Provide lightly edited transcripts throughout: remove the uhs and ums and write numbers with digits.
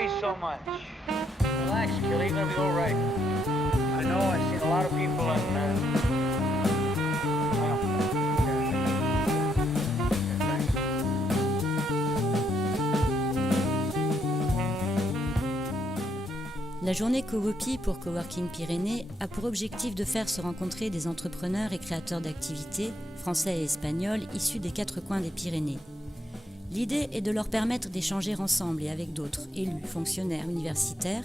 worry so much. Relax, Kelly, you're gonna be all right. I know I've seen a lot of people La journée Cowopi pour Coworking Pyrénées a pour objectif de faire se rencontrer des entrepreneurs et créateurs d'activités, français et espagnols, issus des 4 coins des Pyrénées. L'idée est de leur permettre d'échanger ensemble et avec d'autres, élus, fonctionnaires, universitaires,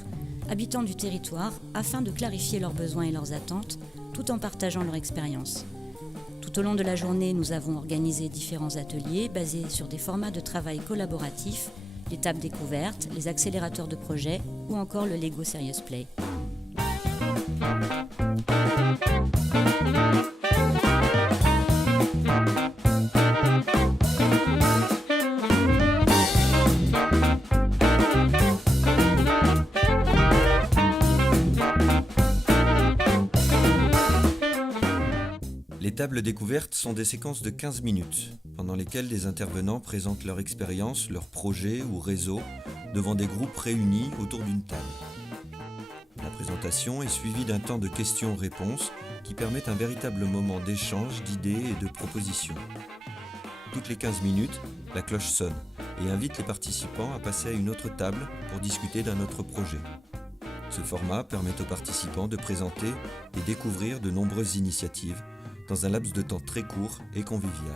habitants du territoire, afin de clarifier leurs besoins et leurs attentes, tout en partageant leur expérience. Tout au long de la journée, nous avons organisé différents ateliers basés sur des formats de travail collaboratifs, les tables découvertes, les accélérateurs de projets ou encore le Lego Serious Play. Les tables découvertes sont des séquences de 15 minutes, pendant lesquelles les intervenants présentent leur expérience, leur projet ou réseau devant des groupes réunis autour d'une table. La présentation est suivie d'un temps de questions-réponses qui permet un véritable moment d'échange d'idées et de propositions. Toutes les 15 minutes, la cloche sonne et invite les participants à passer à une autre table pour discuter d'un autre projet. Ce format permet aux participants de présenter et découvrir de nombreuses initiatives dans un laps de temps très court et convivial.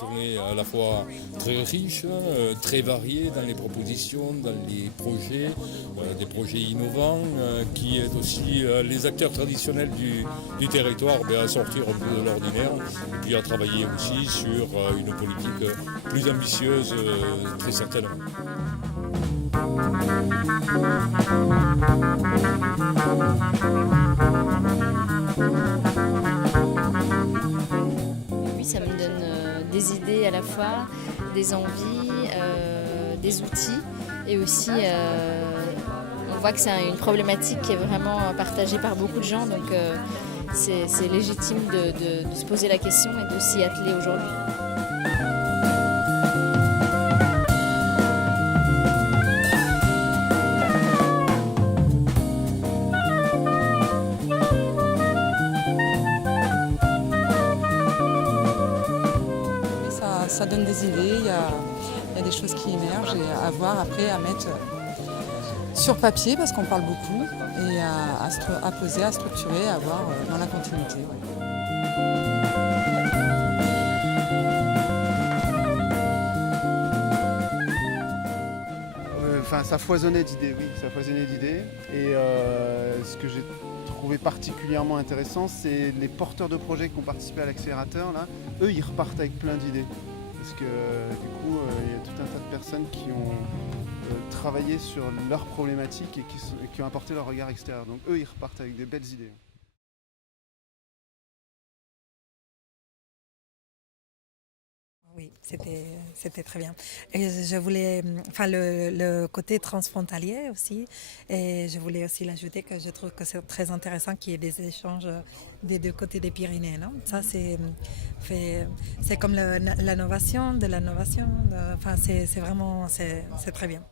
Journée à la fois très riche, très variée dans les propositions, dans les projets, des projets innovants qui aident aussi les acteurs traditionnels du territoire à sortir un peu de l'ordinaire et puis à travailler aussi sur une politique plus ambitieuse, très certainement. Oui, ça me donne des idées à la fois, des envies, des outils et aussi on voit que c'est une problématique qui est vraiment partagée par beaucoup de gens, donc c'est légitime de se poser la question et de s'y atteler aujourd'hui. Ça donne des idées, il y a des choses qui émergent et à voir après, à mettre sur papier parce qu'on parle beaucoup et à poser, à structurer, à voir dans la continuité. Ça foisonnait d'idées, oui, ça foisonnait d'idées. Et ce que j'ai trouvé particulièrement intéressant, c'est les porteurs de projets qui ont participé à l'accélérateur. Là, eux, ils repartent avec plein d'idées. Parce que du coup, il y a tout un tas de personnes qui ont travaillé sur leurs problématiques et qui ont apporté leur regard extérieur. Donc eux, ils repartent avec des belles idées. Oui, c'était très bien. Et je voulais, enfin le côté transfrontalier aussi, et je voulais aussi l'ajouter que je trouve que c'est très intéressant qu'il y ait des échanges des deux côtés des Pyrénées, non? Ça c'est comme l'innovation de l'innovation, enfin c'est vraiment c'est très bien.